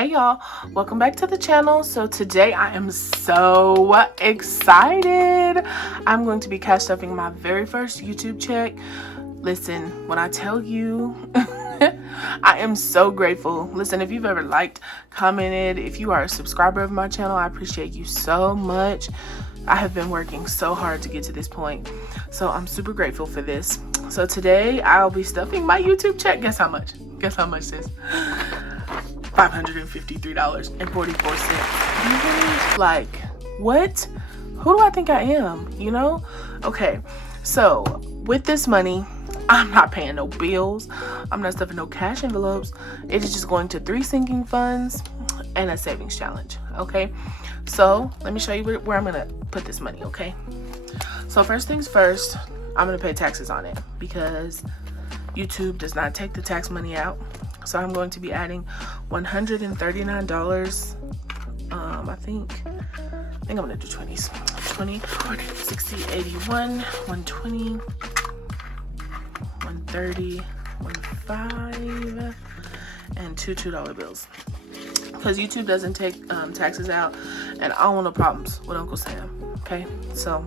Hey y'all, welcome back to the channel. So today I am so excited. I'm going to be cash stuffing my very first YouTube check. Listen, when I tell you I am so grateful. Listen, if you've ever liked, commented, if you are a subscriber of my channel, I appreciate you so much. I have been working so hard to get to this point, so I'm super grateful for this. So today I'll be stuffing my YouTube check. Guess how much? Guess how much this? $553.44. Like, what? Who do I think I am? You know? Okay, so with this money, I'm not paying no bills. I'm not stuffing no cash envelopes. It is just going to 3 sinking funds and a savings challenge. Okay, so let me show you where I'm gonna put this money. Okay, so first things first, I'm gonna pay taxes on it because YouTube does not take the tax money out. So I'm going to be adding $139. I think I'm gonna do 20s. 20, 40, 60, 81, 120, 130, 15, and two $2 bills. Because YouTube doesn't take taxes out, and I don't want no problems with Uncle Sam. Okay, so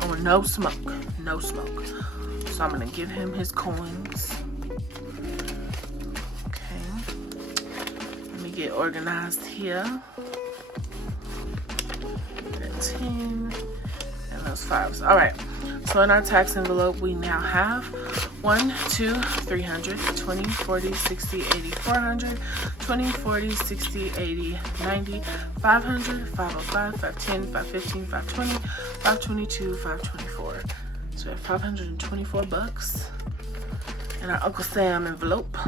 I want no smoke, no smoke. So I'm gonna give him his coins. Get organized here. That 10 and those 5s. All right, so in our tax envelope we now have 1, 2, 300, 20, 40, 60, 80, 400, 20, 40, 60, 80, 90, 500, 505, 510, 515, 520, 522, 524. So we have 524 bucks in our Uncle Sam envelope.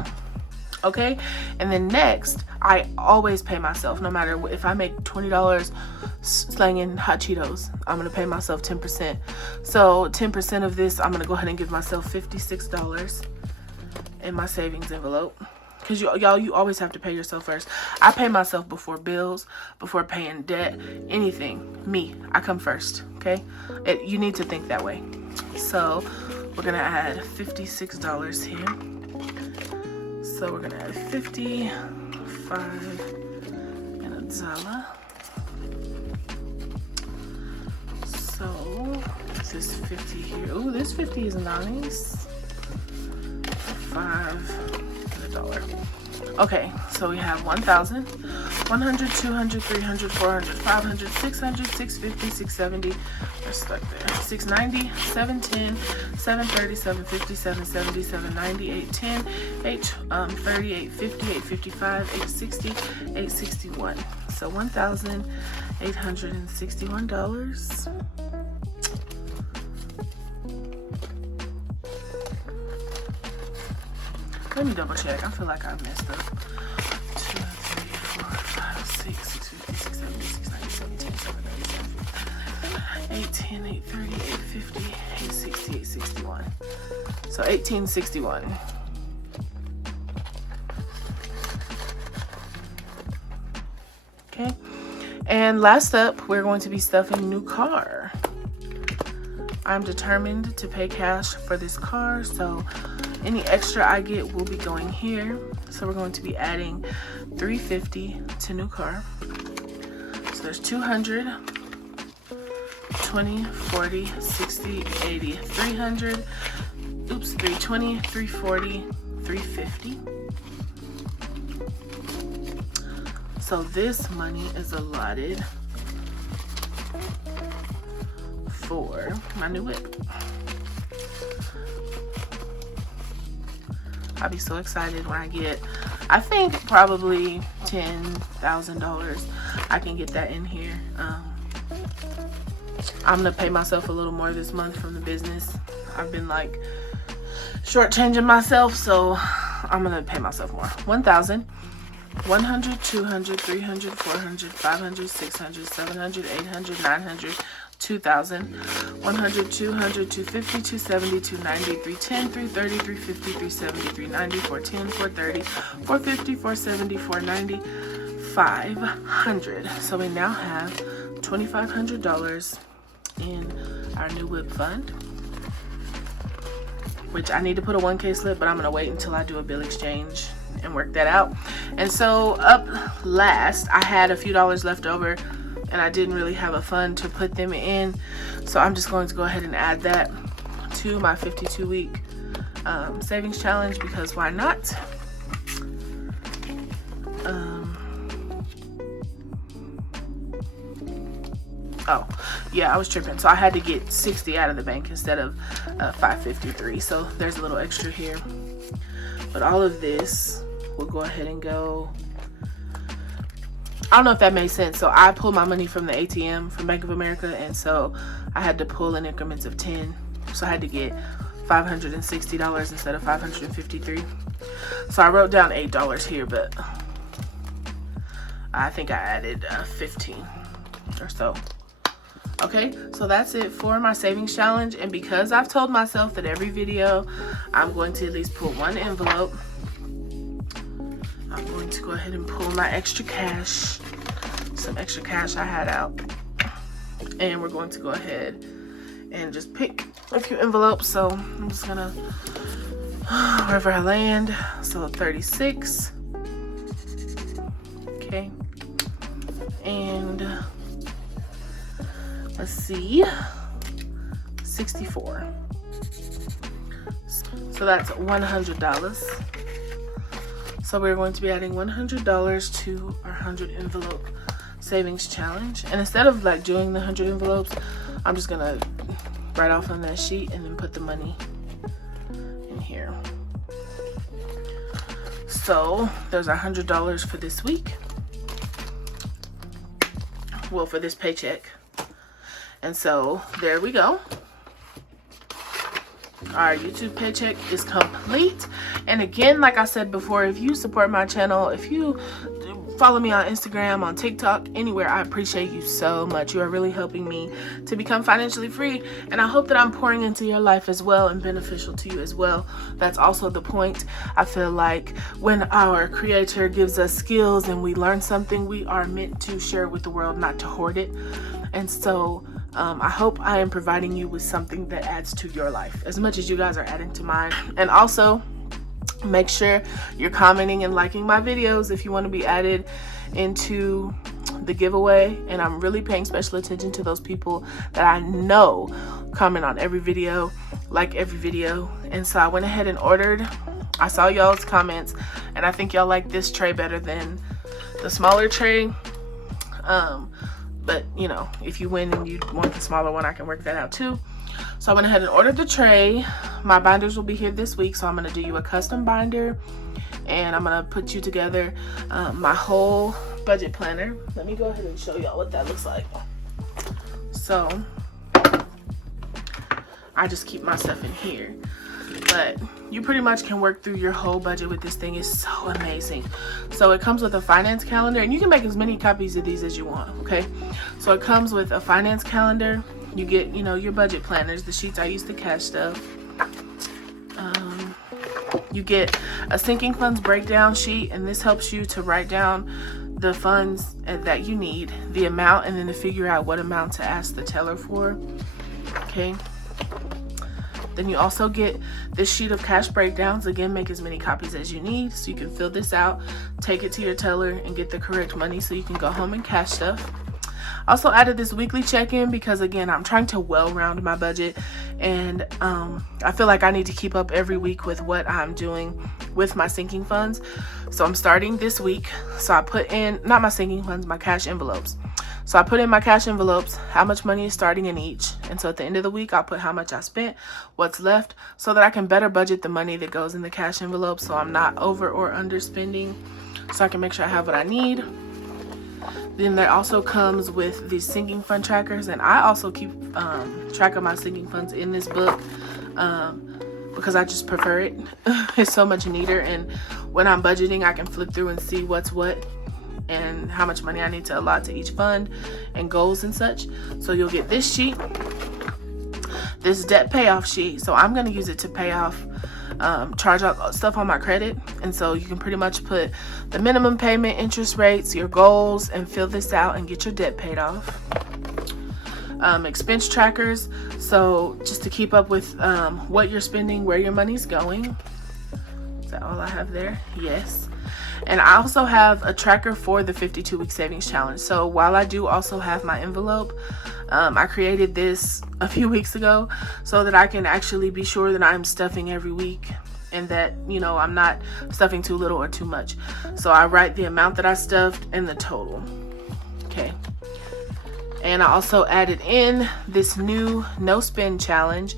Okay, and then next, I always pay myself, no matter if I make $20 slanging hot Cheetos, I'm gonna pay myself 10%. So 10% of this, I'm gonna go ahead and give myself $56 in my savings envelope. Because y'all, you always have to pay yourself first. I pay myself before bills, before paying debt, anything. Me, I come first. Okay, you need to think that way. So we're gonna add $56 here. So we're gonna add 50, 5, and a $1. So this is 50 here. Ooh, this 50 is nice. 5 and $1. Okay, so we have 1,000, 100, 200, 300, 400, 500, 600, 650, 670. We're stuck there. 690, 710, 730, 750, 770, 790, 810, 830, 850, 855, 860, 861. So $1,861. Let me double check. I feel like I messed up. 2, 3, 4, 5, 6, 650, 670, 690, 710, 730, 750, 810, 830, 850, 860, 861. So 1861. Okay. And last up, we're going to be stuffing a new car. I'm determined to pay cash for this car, so any extra I get will be going here. So we're going to be adding $350 to new car. So there's 200, 20, 40, 60, 80, 300. Oops, 320, 340, 350. So this money is allotted for my new whip. I'll be so excited when I get, I think probably $10,000. I can get that in here. I'm gonna pay myself a little more this month from the business. I've been like shortchanging myself, so I'm gonna pay myself more. 1,000, 100, 200, 300, 400, 500, 600, 700, 800, 900, 2,000, 100, 200, 250, 270, 290, 310, 330, 350, 370, 390, 410, 430, 450, 470, 490, 500. So we now have $2,500 in our new whip fund, which I need to put a 1K slip, but I'm gonna wait until I do a bill exchange and work that out. And so up last, I had a few dollars left over and I didn't really have a fund to put them in. So I'm just going to go ahead and add that to my 52-week savings challenge, because why not? Oh yeah, I was tripping. So I had to get 60 out of the bank instead of 553. So there's a little extra here. But all of this will go ahead and go. I don't know if that made sense. So I pulled my money from the ATM from Bank of America, and so I had to pull in increments of 10. So I had to get $560 instead of 553. So I wrote down $8 here, but I think I added 15 or so. Okay, so that's it for my savings challenge. And because I've told myself that every video I'm going to at least pull one envelope, I'm going to go ahead and pull my extra cash, some extra cash I had out, and we're going to go ahead and just pick a few envelopes. So I'm just gonna, wherever I land, so 36, okay, and let's see, 64. So that's $100. So we're going to be adding $100 to our 100 envelope savings challenge. And instead of like doing the 100 envelopes, I'm just gonna write off on that sheet and then put the money in here. So there's $100 for this week. Well, for this paycheck. And so there we go. Our YouTube paycheck is complete. And again, like I said before, if you support my channel, if you follow me on Instagram, on TikTok, anywhere, I appreciate you so much. You are really helping me to become financially free, and I hope that I'm pouring into your life as well and beneficial to you as well. That's also the point. I feel like when our creator gives us skills and we learn something, we are meant to share with the world, not to hoard it. And so I hope I am providing you with something that adds to your life as much as you guys are adding to mine. And also, make sure you're commenting and liking my videos if you want to be added into the giveaway. And I'm really paying special attention to those people that I know comment on every video, like every video. And so I went ahead and ordered. I saw y'all's comments, and I think y'all like this tray better than the smaller tray. But you know, if you win and you want the smaller one, I can work that out too. So I went ahead and ordered the tray. My binders will be here this week, so I'm gonna do you a custom binder, and I'm gonna put you together my whole budget planner. Let me go ahead and show y'all what that looks like. So I just keep my stuff in here, but you pretty much can work through your whole budget with this thing. It's so amazing. So it comes with a finance calendar, and you can make as many copies of these as you want, okay? So it comes with a finance calendar. You get, you know, your budget planners, the sheets I use to cash stuff. You get a sinking funds breakdown sheet, and this helps you to write down the funds that you need, the amount, and then to figure out what amount to ask the teller for, okay? Then you also get this sheet of cash breakdowns. Again, make as many copies as you need so you can fill this out, take it to your teller, and get the correct money so you can go home and cash stuff. Also added this weekly check-in because, again, I'm trying to well-round my budget, and I feel like I need to keep up every week with what I'm doing with my sinking funds. So I'm starting this week. So I put in, not my sinking funds, my cash envelopes. So I put in my cash envelopes, how much money is starting in each. And so at the end of the week, I'll put how much I spent, what's left, so that I can better budget the money that goes in the cash envelope, so I'm not over or underspending, so I can make sure I have what I need. Then that also comes with these sinking fund trackers, and I also keep track of my sinking funds in this book because I just prefer it. It's so much neater, and when I'm budgeting, I can flip through and see what's what and how much money I need to allot to each fund and goals and such. So you'll get this sheet, this debt payoff sheet. So I'm going to use it to pay off charge out stuff on my credit, and so you can pretty much put the minimum payment, interest rates, your goals, and fill this out and get your debt paid off. Expense trackers, so just to keep up with what you're spending, where your money's going. Is that all I have there? Yes. And I also have a tracker for the 52-week savings challenge. So while I do also have my envelope, I created this a few weeks ago so that I can actually be sure that I'm stuffing every week and that, you know, I'm not stuffing too little or too much. So I write the amount that I stuffed and the total. Okay. And I also added in this new no spend challenge.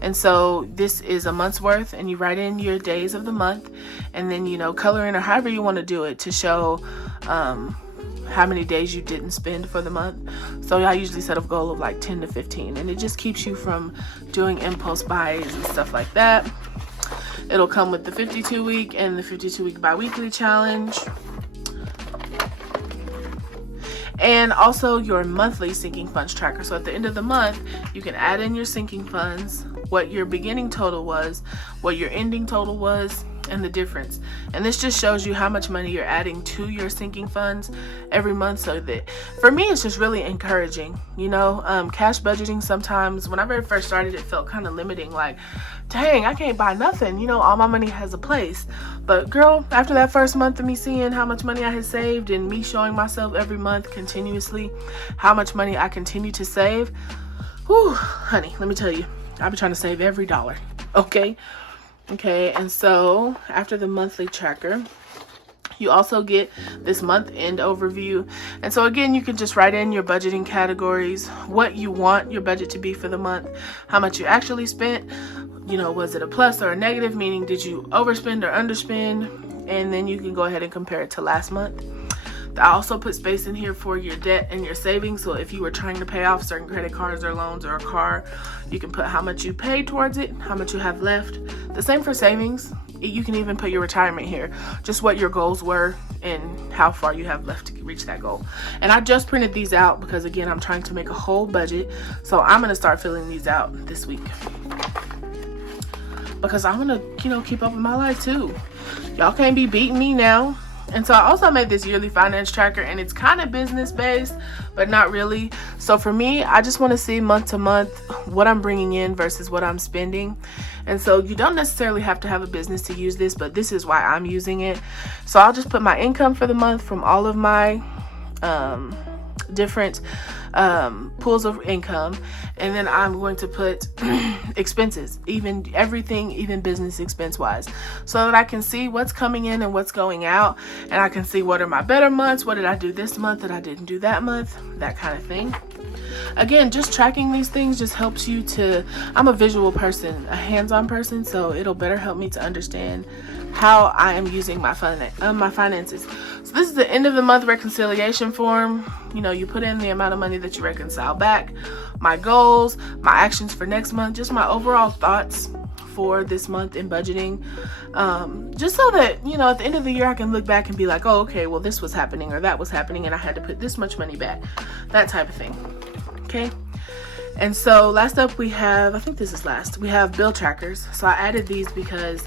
And so this is a month's worth, and you write in your days of the month, and then, you know, color in or however you want to do it to show how many days you didn't spend for the month. So I usually set a goal of like 10 to 15, and it just keeps you from doing impulse buys and stuff like that. It'll come with the 52-week and the 52-week bi-weekly challenge. And also your monthly sinking funds tracker. So at the end of the month, you can add in your sinking funds, what your beginning total was, what your ending total was, and the difference. And this just shows you how much money you're adding to your sinking funds every month. So that, for me, it's just really encouraging. You know, cash budgeting sometimes, when I very first started, it felt kind of limiting. Like, dang, I can't buy nothing. You know, all my money has a place. But girl, after that first month of me seeing how much money I had saved and me showing myself every month continuously how much money I continue to save, whew, honey, let me tell you, I've been trying to save every dollar. Okay. And so after the monthly tracker, you also get this month end overview. And so again, you can just write in your budgeting categories, what you want your budget to be for the month, how much you actually spent, you know, was it a plus or a negative, meaning did you overspend or underspend? And then you can go ahead and compare it to last month. I also put space in here for your debt and your savings. So if you were trying to pay off certain credit cards or loans or a car, you can put how much you paid towards it, how much you have left. The same for savings. You can even put your retirement here, just what your goals were and how far you have left to reach that goal. And I just printed these out because, again, I'm trying to make a whole budget. So I'm going to start filling these out this week because I want to, you know, keep up with my life too. Y'all can't be beating me now. And so I also made this yearly finance tracker, and it's kind of business based, but not really. So for me, I just want to see month to month what I'm bringing in versus what I'm spending. And so you don't necessarily have to have a business to use this, but this is why I'm using it. So I'll just put my income for the month from all of my different pools of income, and then I'm going to put expenses, even everything, even business expense wise, so that I can see what's coming in and what's going out, and I can see what are my better months, what did I do this month that I didn't do that month, that kind of thing. Again, just tracking these things just helps you to, I'm a visual person, a hands-on person, so it'll better help me to understand how I am using my finances. So this is the end of the month reconciliation form. You know, you put in the amount of money that you reconcile back, my goals, my actions for next month, just my overall thoughts for this month in budgeting, just so that, you know, at the end of the year I can look back and be like, oh, okay, well, this was happening or that was happening and I had to put this much money back, that type of thing. Okay. And so last up we have, I think this is last, we have bill trackers. So I added these because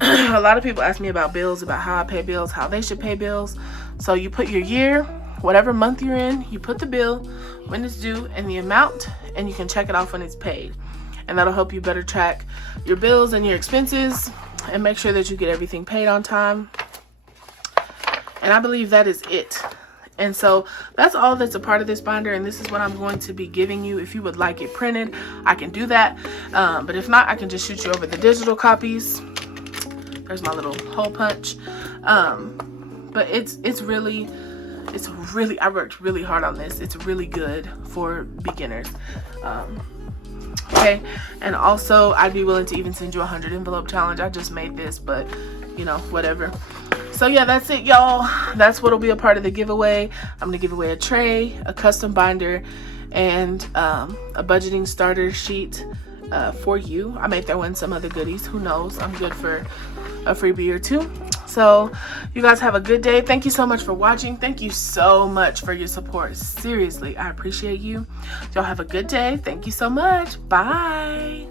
a lot of people ask me about bills, about how I pay bills, how they should pay bills. So you put your year, whatever month you're in, you put the bill, when it's due, and the amount, and you can check it off when it's paid. And that'll help you better track your bills and your expenses and make sure that you get everything paid on time. And I believe that is it. And so that's all that's a part of this binder, and this is what I'm going to be giving you. If you would like it printed, I can do that. But if not, I can just shoot you over the digital copies. There's my little hole punch. But it's really, I worked really hard on this. It's really good for beginners. Okay, and also I'd be willing to even send you a 100 envelope challenge. I just made this, but you know, whatever. So yeah, that's it, y'all. That's what'll be a part of the giveaway. I'm gonna give away a tray, a custom binder, and a budgeting starter sheet for you. I may throw in some other goodies, who knows. I'm good for a freebie or two. So you guys have a good day. Thank you so much for watching. Thank you so much for your support. Seriously, I appreciate you. Y'all have a good day. Thank you so much. Bye.